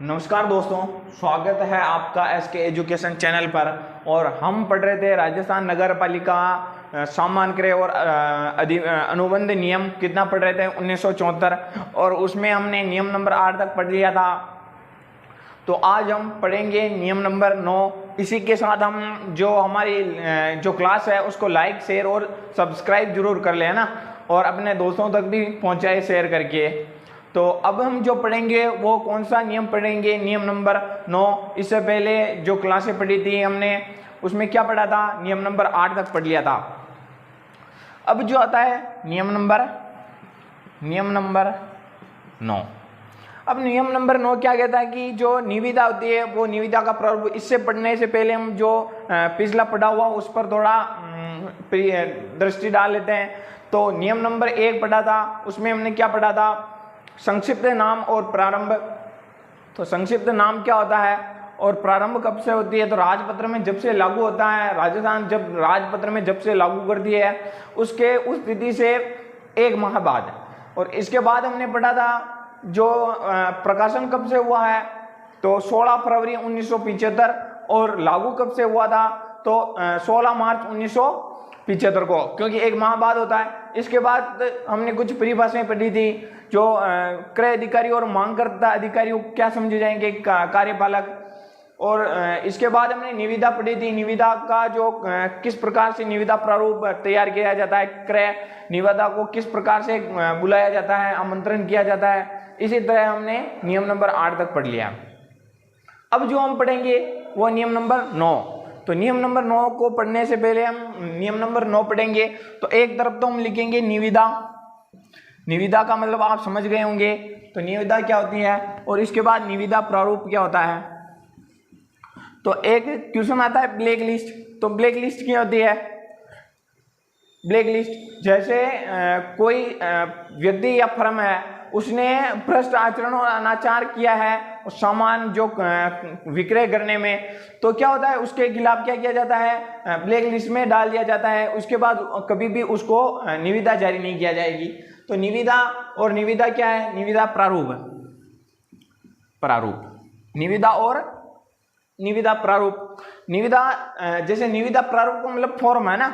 नमस्कार दोस्तों, स्वागत है आपका एसके एजुकेशन चैनल पर। और हम पढ़ रहे थे राजस्थान नगर पालिका सामान्य क्रय और अनुबंध नियम। कितना पढ़ रहे थे? 1974। और उसमें हमने नियम नंबर 8 तक पढ़ लिया था। तो आज हम पढ़ेंगे नियम नंबर 9। इसी के साथ हम जो हमारी जो क्लास है उसको लाइक, शेयर और सब्सक्राइब जरूर कर लेना और अपने दोस्तों तक भी पहुंचाए शेयर करके। तो अब हम जो पढ़ेंगे वो कौन सा नियम पढ़ेंगे? नियम नंबर 9। इससे पहले जो क्लासें पढ़ी थी हमने उसमें क्या पढ़ा था? नियम नंबर 8 तक पढ़ लिया था। अब जो आता है नियम नंबर 9। अब नियम नंबर 9 क्या कहता है कि जो निविदा होती है वो निविदा का प्रारूप। इससे पढ़ने से पहले हम जो पिछला पढ़ा हुआ उस पर थोड़ा दृष्टि डाल लेते हैं। तो नियम नंबर 1 पढ़ा था, उसमें हमने क्या पढ़ा था? संक्षिप्त नाम और प्रारंभ। तो संक्षिप्त नाम क्या होता है और प्रारंभ कब से होती है? तो राजपत्र में जब से लागू होता है, राजस्थान जब राजपत्र में जब से लागू कर दिया है उसके उस तिथि से 1 माह बाद। और इसके बाद हमने पढ़ा था जो प्रकाशन कब से हुआ है? तो 16 फरवरी 1975। और लागू कब से हुआ था? तो 16 मार्च 1975 को, क्योंकि 1 माह बाद होता है। इसके बाद हमने कुछ परिभाषाएं पढ़ी थी जो क्रय अधिकारी और मांगकर्ता अधिकारी को क्या समझे जाएंगे? कार्यपालक। और इसके बाद हमने निविदा पढ़ी थी। निविदा का जो किस प्रकार से निविदा प्रारूप तैयार किया जाता है, क्रय निविदा को किस प्रकार से बुलाया जाता है, आमंत्रण किया जाता है। इसी तरह हमने नियम नंबर 8 तक पढ़ लिया। अब जो हम पढ़ेंगे वो नियम नंबर 9। तो नियम नंबर 9 को पढ़ने से पहले हम नियम नंबर 9 पढ़ेंगे। तो एक तरफ तो हम लिखेंगे निविदा। निविदा का मतलब आप समझ गए होंगे। तो निविदा क्या होती है और इसके बाद निविदा प्रारूप क्या होता है। तो एक क्वेश्चन आता है ब्लैक लिस्ट। तो ब्लैक लिस्ट क्या होती है? ब्लैक लिस्ट जैसे कोई व्यक्ति या फर्म है, उसने भ्रष्ट आचरण और अनाचार किया है सामान जो विक्रय करने में, तो क्या होता है उसके खिलाफ क्या किया जाता है? ब्लैक लिस्ट में डाल दिया जाता है। उसके बाद कभी भी उसको निविदा जारी नहीं किया जाएगी। तो निविदा और निविदा क्या है? निविदा प्रारूप। निविदा और निविदा प्रारूप। निविदा जैसे निविदा प्रारूप का मतलब फॉर्म है ना,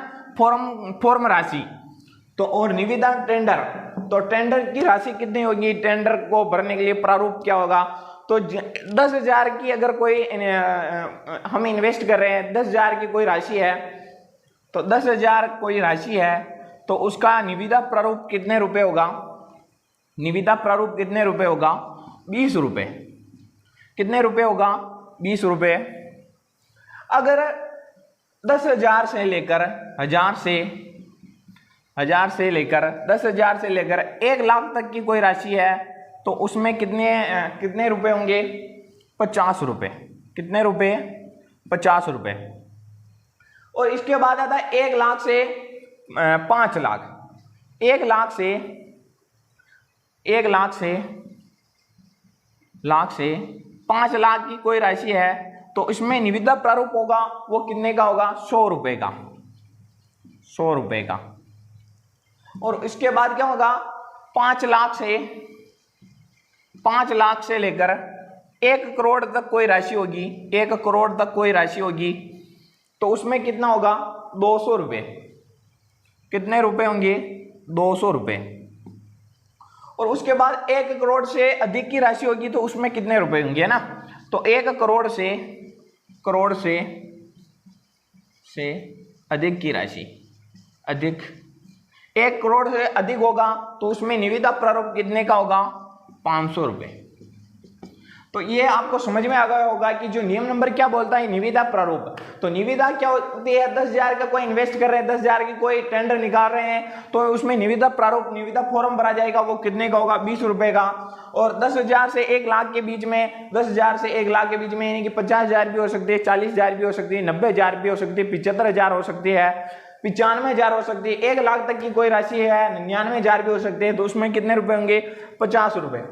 फॉर्म राशि। तो और निविदा टेंडर, तो टेंडर की राशि कितनी होगी? टेंडर को भरने के लिए प्रारूप क्या होगा? तो 10,000 की अगर कोई हम इन्वेस्ट कर रहे हैं, 10,000 की कोई राशि है, तो 10,000 कोई राशि है तो उसका निविदा प्रारूप कितने रुपए होगा? निविदा प्रारूप कितने रुपए होगा? 20 रुपए। कितने रुपए होगा? 20 रुपए। अगर 10,000 से लेकर 1000 से लेकर 10,000 से लेकर 1 लाख तक की कोई राशि है तो उसमें कितने रुपए होंगे? 50 रुपए। कितने रुपए? 50 रुपए। और इसके बाद आता है 1 लाख से 5 लाख। 1 लाख से 5 लाख की कोई राशि है तो इसमें निविदा प्रारूप होगा वो कितने का होगा? 100 रुपए का। 100 रुपए का। और इसके बाद क्या होगा? 5 लाख से लेकर 1 करोड़ तक कोई राशि होगी। 1 करोड़ तक कोई राशि होगी तो उसमें कितना होगा? 200 रुपए। कितने रुपए होंगे? 200 रुपए। और उसके बाद 1 करोड़ से अधिक की राशि होगी तो उसमें कितने रुपए होंगे ना? तो 1 करोड़ से अधिक की राशि, 1 करोड़ से अधिक होगा तो उसमें निविदा प्रारूप कितने का होगा? 500 रुपए। तो ये आपको समझ में आ गया होगा कि जो नियम नंबर क्या बोलता है? निविदा प्रारूप। तो निविदा क्या होती है? 10,000 का कोई इन्वेस्ट कर रहे हैं, 10,000 की कोई टेंडर निकाल रहे हैं तो उसमें निविदा प्रारूप, निविदा फॉर्म भरा जाएगा। वो कितने का होगा? 20 रुपए का। और 10,000 से 1 लाख के बीच में, 10,000 से 1 लाख के बीच में यानी कि 50,000 भी हो सकती है, 40,000 भी हो सकती है, 90,000 भी हो सकती है, 75,000 हो सकती है, 95,000 हो सकती है। 1 लाख तक की कोई राशि है, 99,000 भी हो सकती है तो उसमें कितने रुपए होंगे? 50 रुपए।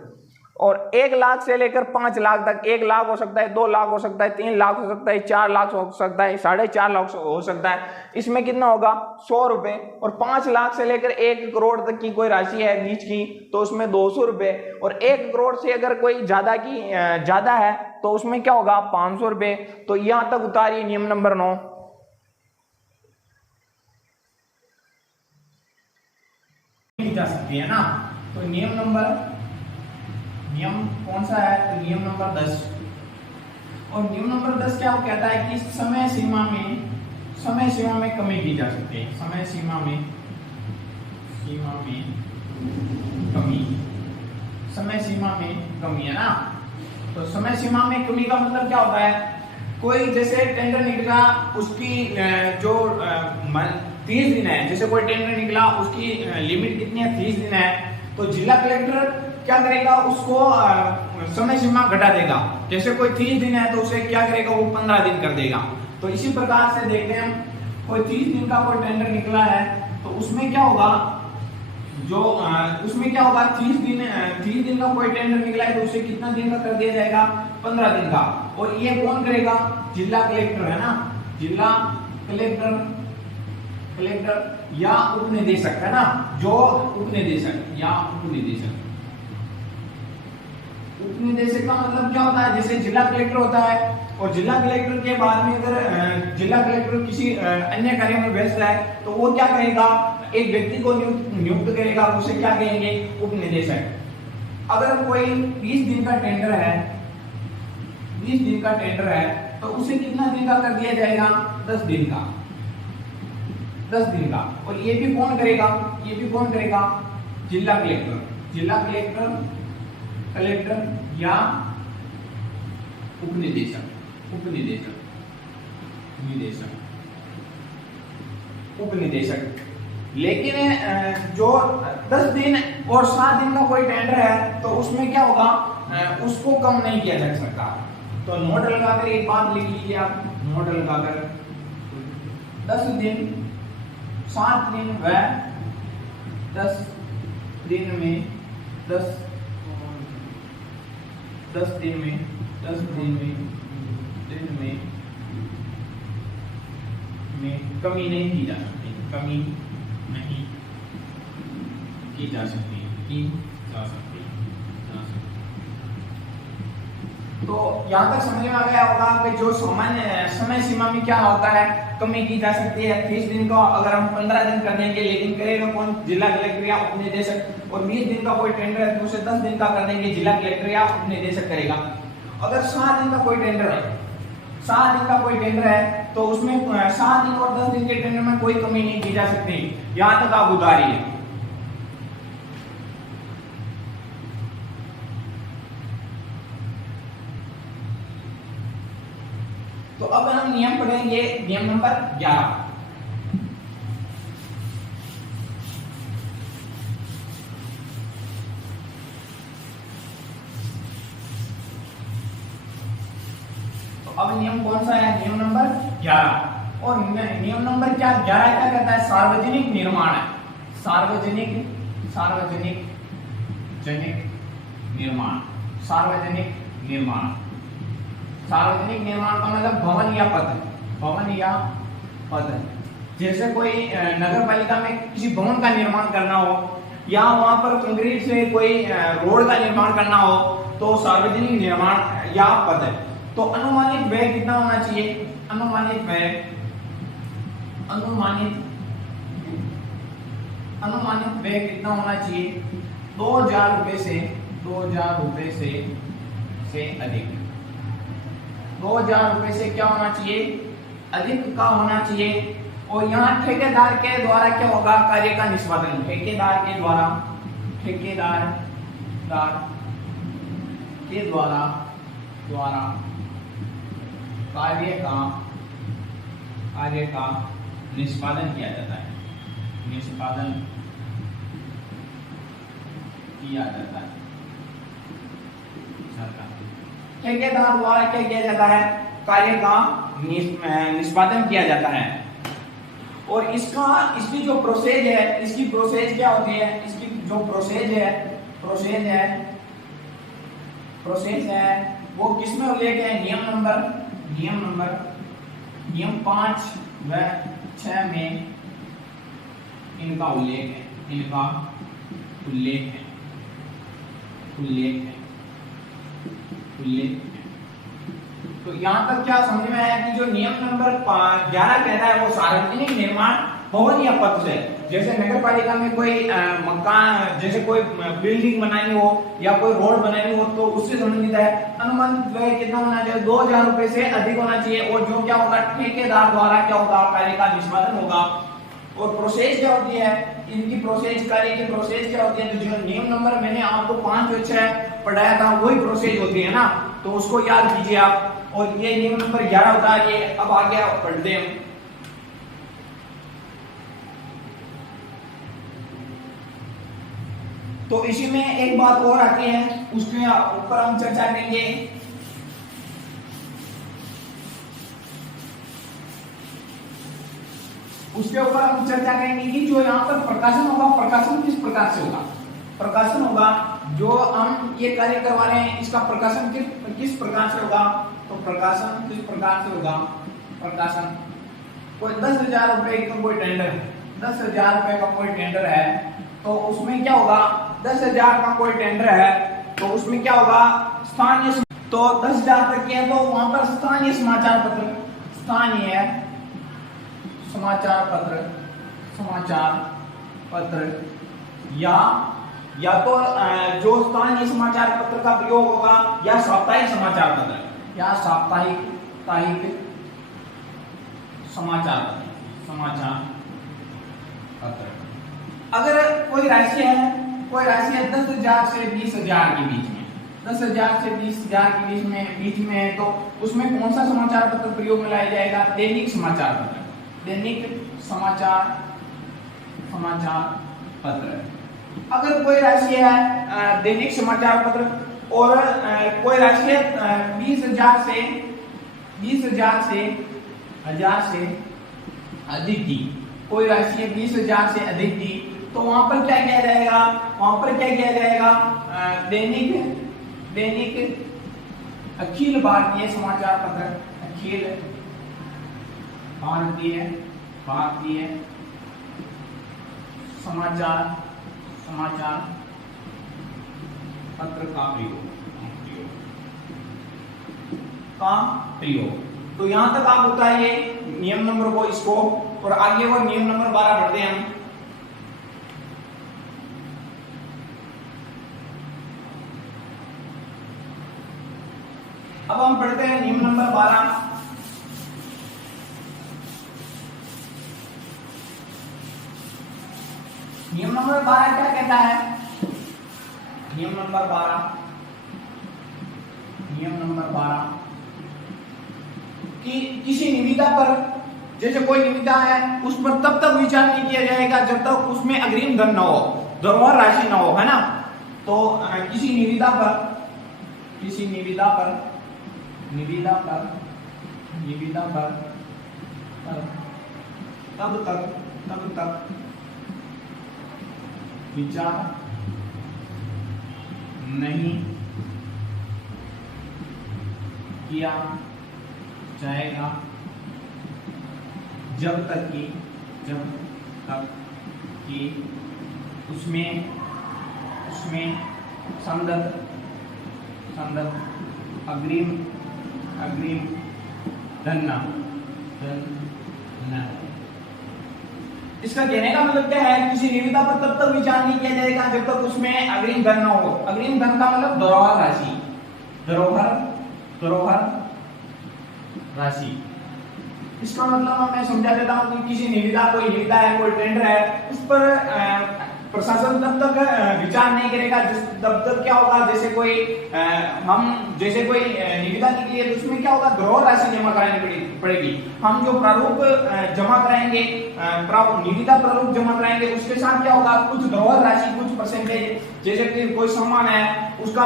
और 1 लाख से लेकर 5 लाख तक, 1 लाख हो सकता है, 2 लाख हो सकता है, 3 लाख हो सकता है, 4 लाख हो सकता है, 4.5 लाख हो सकता है। इसमें कितना होगा 100 रुपए। और 5 लाख से लेकर 1 करोड़ तक की कोई राशि है बीच की तो उसमें 200 रुपए। और 1 करोड़ से अगर कोई ज्यादा है तो उसमें क्या होगा 500 रुपए। तो यहां तक उतारिए नियम नंबर 9। जा सकती है ना। तो नियम कौन सा है, तो नियम नंबर 10। और नियम नंबर 10 क्या कहता है कि समय सीमा में कमी की जा सकती है। समय सीमा में कमी है ना। तो समय सीमा में कमी का मतलब क्या होता है, कोई जैसे टेंडर निकला उसकी जो 30 दिन है, जैसे कोई टेंडर निकला उसकी लिमिट कितनी है 30 दिन है, तो जिला कलेक्टर क्या करेगा उसको समय सीमा घटा देगा। जैसे कोई 30 दिन है तो उसे क्या करेगा वो 15 दिन कर देगा। तो इसी प्रकार से देखते हैं कोई 30 दिन का कोई टेंडर निकला है तो उसमें क्या होगा 30 दिन का कोई टेंडर निकला है तो उसे कितना दिन का कर दिया जाएगा 15 दिन का। और ये कौन करेगा, जिला कलेक्टर है ना, जिला कलेक्टर या उपनिदेशक है ना, जो उपनिदेशक का मतलब क्या होता है, जैसे जिला कलेक्टर होता है और जिला कलेक्टर के बाद में अगर जिला कलेक्टर किसी अन्य कार्य में व्यस्त है तो वो क्या करेगा, एक व्यक्ति को नियुक्त करेगा, उसे क्या कहेंगे उपनिदेशक। अगर कोई 20 दिन का टेंडर है तो उसे कितना दिन का कर दिया जाएगा 10 दिन का। और ये भी कौन करेगा, जिला कलेक्टर या उपनिदेशक। लेकिन जो 10 दिन और 7 दिन का कोई टेंडर है तो उसमें क्या होगा, उसको कम नहीं किया जा सकता। तो नोट लगाकर एक बात लिख लीजिए आप, नोट लगाकर 10 दिन 7 दिन व 10 दिन में 10 दिन में कमी नहीं की जा सकती, तो यहाँ तक समझ में आ गया होगा कि जो सामान्य समय सीमा में क्या होता है, कमी की जा सकती है। 30 दिन का अगर हम 15 दिन कर देंगे, लेकिन करेगा कौन, जिला कलेक्टर या उपनिदेशक। और 20 दिन का कोई टेंडर है तो उसे 10 दिन का कर देंगे, जिला कलेक्टर या उपनिदेशक करेगा। अगर 7 दिन का कोई टेंडर है तो उसमें 7 दिन और 10 दिन के टेंडर में कोई कमी नहीं की जा सकती। यहाँ तक आप उतारिए। तो अब हम नियम पढ़ेंगे, नियम नंबर 11। तो अब नियम कौन सा है, नियम नंबर 11। और नियम नंबर 11 क्या कहता है, सार्वजनिक निर्माण है। सार्वजनिक निर्माण का मतलब भवन या पद। जैसे कोई नगर पालिका में किसी भवन का निर्माण करना हो या वहां पर कंक्रीट से कोई रोड का निर्माण करना हो तो सार्वजनिक निर्माण या पद है। तो अनुमानित व्यय कितना होना चाहिए, अनुमानित व्यय कितना होना चाहिए 2000 रुपए से अधिक। 2000 रुपए से क्या होना चाहिए, अधिक का होना चाहिए। और यहाँ ठेकेदार के द्वारा क्या होगा, कार्य का निष्पादन। ठेकेदार के द्वारा कार्य का निष्पादन किया जाता है। ठेकेदार द्वारा क्या किया जाता है, कार्य का निष्पादन किया जाता है। और इसकी जो प्रोसेस है, इसकी प्रोसेस क्या होती है, इसकी जो प्रोसेस है प्रोसेस है वो किसमें उल्लेख है? नियम 5 व 6 में इनका उल्लेख है। तो यहाँ तक क्या समझ में आया कि जो नियम नंबर 11 कहता है वो सार्वजनिक निर्माण भवन या पथ से, जैसे नगर पालिका में कोई मकान, जैसे कोई बिल्डिंग बनानी हो या कोई रोड बनानी हो तो उससे संबंधित है। अनुमानित व्यय कितना होना चाहिए? 2000 रुपए से अधिक होना चाहिए। और जो क्या होगा, ठेकेदार द्वारा क्या होगा, कार्य का निष्पादन होगा। और प्रोसेस क्या होती है इनकी? प्रोसेस, कार्य की प्रोसेस क्या होती है? तो जो नियम नंबर मैंने आपको 5 व 6 पढ़ाया था वही प्रोसेस होती है ना, तो उसको याद कीजिए आप। और ये नियम नंबर 11 होता है। ये अब आगे पढ़ते हैं। तो इसी में एक बात और आती है, उसके ऊपर हम चर्चा करेंगे। उसके ऊपर हम चर्चा करेंगे कि जो यहाँ पर प्रकाशन होगा, प्रकाशन किस प्रकार से होगा? प्रकाशन होगा जो हम ये कार्य करवा रहे हैं इसका प्रकाशन किस प्रकार से होगा? तो प्रकाशन किस प्रकार से होगा? प्रकाशन कोई 10,000 रुपए का कोई टेंडर है, 10,000 रुपए का कोई टेंडर है, तो उसमें क्या होगा? 10,000 का कोई टेंडर है तो उसमें क्या होगा? स्थानीय, तो 10,000 तक के है तो वहां पर स्थानीय समाचार पत्र, स्थानीय समाचार पत्र या तो जो स्थानीय समाचार पत्र का प्रयोग होगा या साप्ताहिक समाचार पत्र, या साप्ताहिक समाचार पत्र। अगर कोई राशि है 10,000 से 20,000 के बीच में, 10,000 से 20,000 के बीच में है तो उसमें कौन सा समाचार पत्र प्रयोग में लाया जाएगा? दैनिक समाचार पत्र, दैनिक समाचार पत्र। अगर कोई राशि है दैनिक समाचार पत्र और कोई राशि है 20,000 से अधिक दी, कोई राशि है 20,000 से अधिक दी, तो वहां पर क्या किया जाएगा? दैनिक अखिल भारतीय समाचार पत्र, अखिल भारतीय समाचार पत्र का प्रयोग। तो यहां तक आप बताइए नियम नंबर को, इसको, और आगे वो नियम नंबर 12 पढ़ते हैं हम। अब हम पढ़ते हैं नियम नंबर 12। नियम नंबर 12 क्या कहता है? नियम नंबर 12 कि किसी निविदा पर, जैसे कोई निविदा है उस पर तब तक विचार नहीं किया जाएगा जब तक उसमें अग्रिम धन न हो, धरोहर राशि न हो, है ना। तो किसी निविदा पर तब तक विचार नहीं किया जाएगा जब तक कि उसमें संदर्भ अग्रिम धन न। इसका कहने का मतलब क्या है? किसी निविदा पर तब तक विचार नहीं किया जाएगा जब तक उसमें अग्रिम धन न हो। अग्रिम धन का मतलब धरोहर राशि। इसका मतलब मैं समझा देता हूँ कि किसी निविदा, कोई निविदा है, कोई टेंडर है, उस पर प्रशासन तब तक विचार नहीं करेगा तब तक क्या होगा, जैसे कोई निविदा निकली है तो उसमें क्या होगा, धरोहर राशि जमा करानी पड़ेगी। हम जो प्रारूप जमा कराएंगे, निविदा प्रारूप जमा कराएंगे, उसके साथ क्या होगा, कुछ धरोहर राशि, कुछ परसेंटेज, जैसे कि कोई सामान है उसका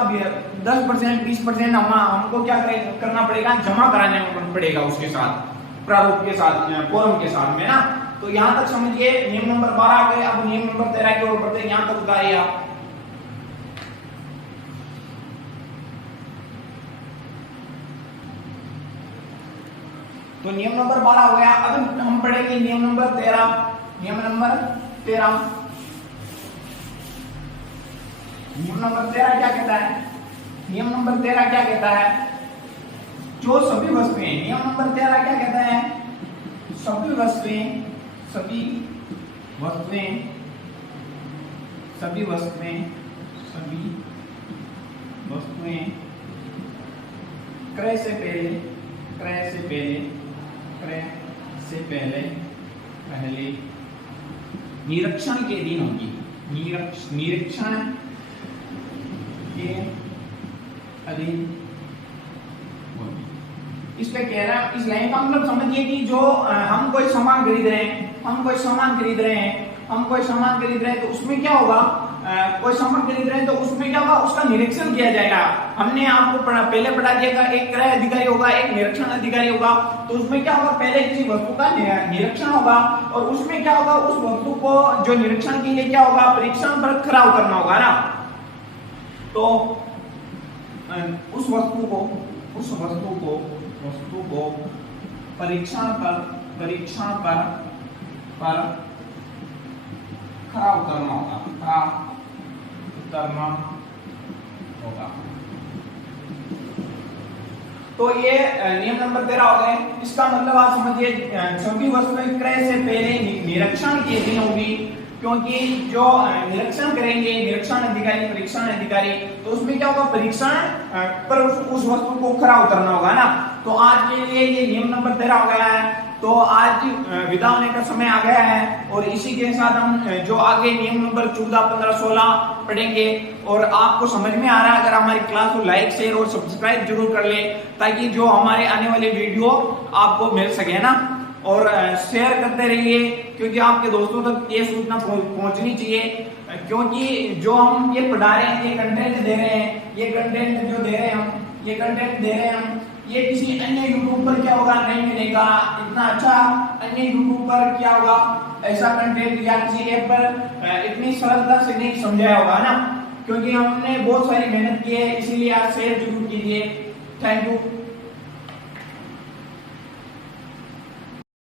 10% 20% हमको क्या करना पड़ेगा, जमा कराना पड़ेगा उसके साथ, प्रारूप के साथ, फॉर्म के साथ में ना। तो यहां तक समझिए नियम नंबर 12 आ गए। अब नियम नंबर 13 की ओर बढ़ते हैं, यहां तक उतारिए आप। तो नियम नंबर 12 हो गया। अब हम पढ़ेंगे नियम नंबर 13। नियम नंबर 13 क्या कहता है? नियम नंबर 13 क्या कहता है? जो सभी वस्तुएं, नियम नंबर 13 क्या कहता है? सभी वस्तुएं क्रय से पहले निरीक्षण के दिन होगी। निरीक्षण के अधीन होगी। इस पे कह रहा है, इस लाइन का मतलब समझिए कि जो हम कोई सामान खरीद रहे हैं तो उसमें क्या होगा? कोई सामान खरीद रहे हैं तो उसमें क्या होगा? उसका निरीक्षण किया जाएगा। हमने आपको पहले पढ़ा दिया, एक क्रय अधिकारी होगा, एक निरीक्षण अधिकारी होगा। तो उसमें क्या होगा? पहले किसी वस्तु का निरीक्षण होगा और उसमें क्या होगा? उस वस्तु को जो निरीक्षण के लिए क्या होगा? परीक्षण पर खरा उतरना होगा ना। तो उस वस्तु को परीक्षण पर खरा उतरना होगा। तो ये नियम नंबर 13 हो गए। इसका मतलब आप समझिए, सभी वस्तुएं क्रय से पहले निरीक्षण के दिन होगी, क्योंकि जो निरीक्षण करेंगे निरीक्षण अधिकारी, परीक्षण अधिकारी, तो उसमें क्या होगा? परीक्षण पर उस वस्तु को खरा उतरना होगा ना। तो आज के लिए ये नियम नंबर 13 हो गया है। तो आज विदा होने का समय आ गया है और इसी के साथ हम जो आगे नियम नंबर 14, 15, 16 पढ़ेंगे। और आपको समझ में आ रहा है? अगर हमारी क्लास को लाइक, शेयर और सब्सक्राइब जरूर कर ले, ताकि जो हमारे आने वाले वीडियो आपको मिल सके ना। और शेयर करते रहिए, क्योंकि आपके दोस्तों तक ये सूचना पहुंचनी चाहिए। क्योंकि जो हम ये पढ़ा रहे हैं, ये कंटेंट दे रहे हैं, ये कंटेंट दे रहे हैं हम, ये किसी अन्य यूट्यूब पर क्या होगा? नहीं मिलेगा। इतना अच्छा अन्य यूट्यूब पर क्या होगा? ऐसा कंटेंट या किसी ऐप पर इतनी सरलता से नहीं समझाया होगा ना। क्योंकि हमने बहुत सारी मेहनत की है, इसीलिए आप शेयर जरूर कीजिए। Thank you.